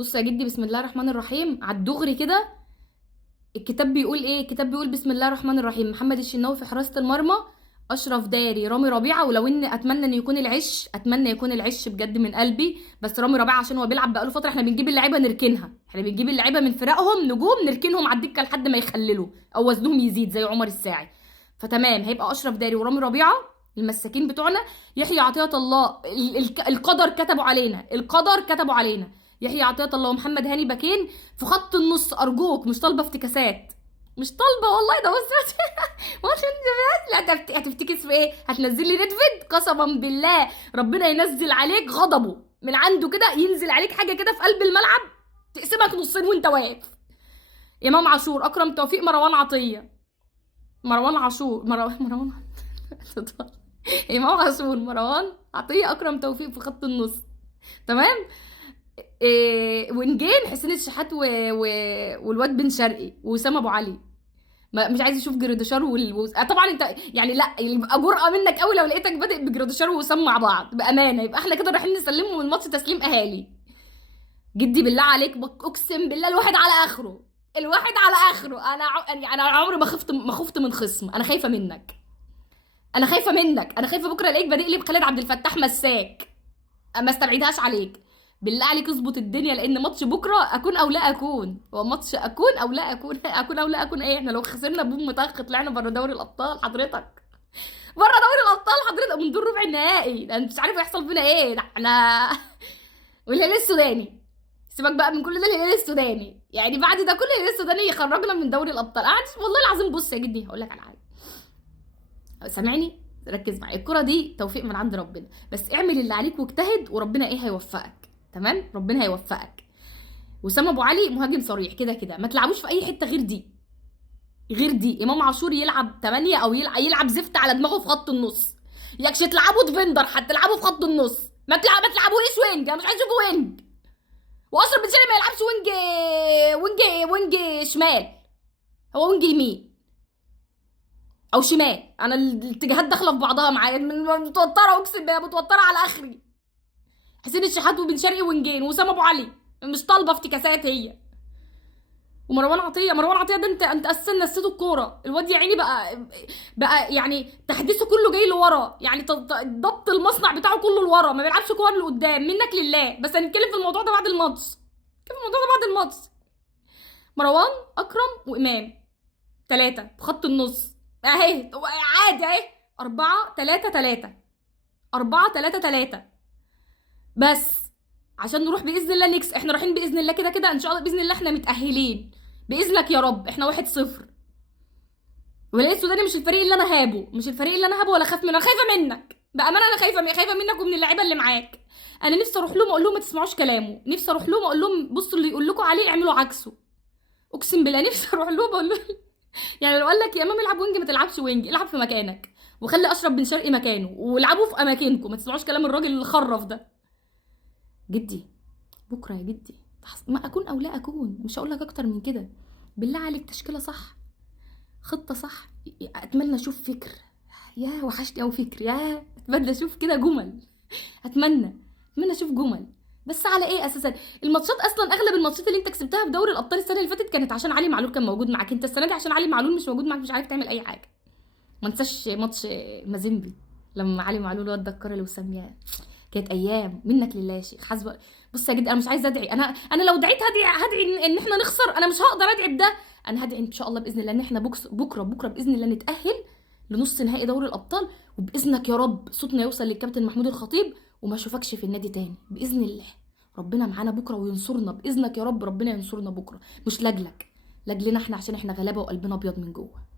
بص يا جدي، بسم الله الرحمن الرحيم على الدغري كده. الكتاب بيقول ايه؟ الكتاب بيقول بسم الله الرحمن الرحيم: محمد الشناوي في حراسة المرمى، اشرف داري، رامي ربيعه. ولو ان اتمنى ان يكون العش، اتمنى يكون العش بجد من قلبي، بس رامي ربيعه عشان هو بيلعب بقاله فتره. احنا بنجيب اللعيبه نركنها، احنا بنجيب اللعيبه من فرقهم نجوم نركنهم على الدكه لحد ما يخللوا او وزنهم يزيد زي عمر الساعي. فتمام، هيبقى اشرف داري ورامي ربيعه المساكين بتوعنا. يحيى عطية الله، القدر كتبوا علينا، القدر كتبوا علينا. يحيى عطية الله ومحمد هاني باكين. في خط النص ارجوك، مش طالبه افتكاسات، مش طالبه والله. ده بص ماتش لا هتفتكس في ايه؟ هتنزل لي ندفد؟ قسما بالله ربنا ينزل عليك غضبه من عنده كده، ينزل عليك حاجه كده في قلب الملعب تقسمك نصين وانت واقف. امام عاشور، اكرم توفيق، مروان عطيه. مروان عاشور، مروان امام عاشور، مروان عطيه، اكرم توفيق في خط النص. تمام. ونجين حسين الشحات والواد بن شرقي واسامه ابو علي. مش عايز اشوف جراديشار طبعا انت يعني لا، يبقى جرأة منك قوي لو لقيتك بادئ بجراديشار ووسام مع بعض بامانه، يبقى احنا كده رايحين نسلمهم الماتش تسليم اهالي. جدي بالله عليك، اقسم بالله الواحد على اخره، الواحد على اخره. يعني انا عمري ما خفت من خصم. انا خايفه منك، انا خايفه منك، انا خايفه بكره الاقيك بادئ لي بخالد عبد الفتاح مساك. ما استبعدهاش عليك. بالله عليك اظبط الدنيا، لان ماتش بكره اكون او لا اكون، هو ماتش اكون او لا اكون اكون او لا اكون ايه؟ احنا لو خسرنا بوم مطخ طلعنا بره دوري الابطال حضرتك، بره دوري الابطال حضرتك، من دور ربع النهائي. ده انت مش عارف هيحصل فينا ايه. ده احنا والهلال السوداني، سيبك بقى من كل ده. الهلال السوداني يعني بعد ده كل الهلال السوداني يخرجنا من دوري الابطال. والله العظيم بص يا جدي هقول لك على حاجه، سامعني؟ ركز معايا، الكرة دي توفيق من عند ربنا، بس اعمل اللي عليك واجتهد وربنا ايه هيوفقك. تمام، ربنا هيوفقك. وسام ابو علي مهاجم صريح كده كده، ما تلعبوش في اي حته غير دي، غير دي. امام عاشور يلعب 8 او يلعب زفت على دماغه في خط النص. ياكش تلعبوا ديفندر، هتلعبوا في خط النص. ما تلعبوليش وينج، انا مش عايز اشوفه وينج. واشرف بن شرقي ما يلعبش وينج، وينج شمال، هو وينج يمين او شمال. انا الاتجاهات داخله في بعضها معايا، متوتره اقسم بالله، متوتره على اخري. حسين الشحات وبن شرقي وينجين، وسام ابو علي، مش طالبه افتكاسات هي. ومروان عطيه، مروان عطيه ده انت اساسا نسيته الكوره. الواد يا عيني بقى يعني تحديثه كله جاي لورا، يعني ضبط المصنع بتاعه كله لورا، ما بيلعبش كور لقدام منك لله. بس هنتكلم في الموضوع ده بعد الماتش، نتكلم في الموضوع ده بعد الماتش. مروان، اكرم، وامام، 3 في خط النص اهي عادي اهي. 4-3-3، 4-3-3 بس عشان نروح باذن الله نكس. احنا رايحين باذن الله كده كده ان شاء الله، باذن الله احنا متاهلين باذنك يا رب. احنا 1-0. والهلال السوداني مش الفريق اللي انا هابه، مش الفريق اللي انا هابه ولا خاف منه. انا خايفه منك بامانه، انا خايفه منك ومن اللعيبه اللي معاك. انا نفسي اروح لهم اقول لهم ما تسمعوش كلامه، نفسي اروح لهم اقول لهم بصوا اللي يقول لكم عليه اعملوا عكسه. اقسم بالله نفسي اروح لهم اقول لهم يعني لو قال لك يا امام العب وينج ما تلعبش وينج، العب في مكانك وخلي اشرف بن شرقي مكانه، والعبوا في اماكنكم، ما تسمعوش كلام الراجل اللي خرف ده. جدي بكره يا جدي، ما اكون او لا اكون، مش هقول لك اكتر من كده. بالله عليك تشكيله صح، خطه صح. اتمنى اشوف فكر، يا وحشتي او فكر، يا اتمنى اشوف كده جمل. اتمنى اشوف جمل. بس على ايه اساسا؟ الماتشات اصلا اغلب الماتشات اللي انت كسبتها في دوري الابطال السنه اللي فاتت كانت عشان علي معلول كان موجود معاك. انت السنه دي عشان علي معلول مش موجود معاك، مش عارف تعمل اي حاجه. ما انساش ماتش مازيمبي لما علي معلول ودى الكره لوسام، كانت ايام منك لله يا شيخ. حسب. بص يا جدي انا مش عايزه ادعي، انا لو دعيت هدعي ان احنا نخسر. انا مش هقدر ادعي بده. انا هدعي ان شاء الله باذن الله ان احنا بكره باذن الله نتاهل لنص نهائي دوري الابطال، وباذنك يا رب صوتنا يوصل للكابتن محمود الخطيب وما اشوفكش في النادي تاني باذن الله. ربنا معانا بكره وينصرنا باذنك يا رب، ربنا ينصرنا بكره، مش لاجلك، لاجلنا احنا، عشان احنا غلابه وقلبنا ابيض من جوه.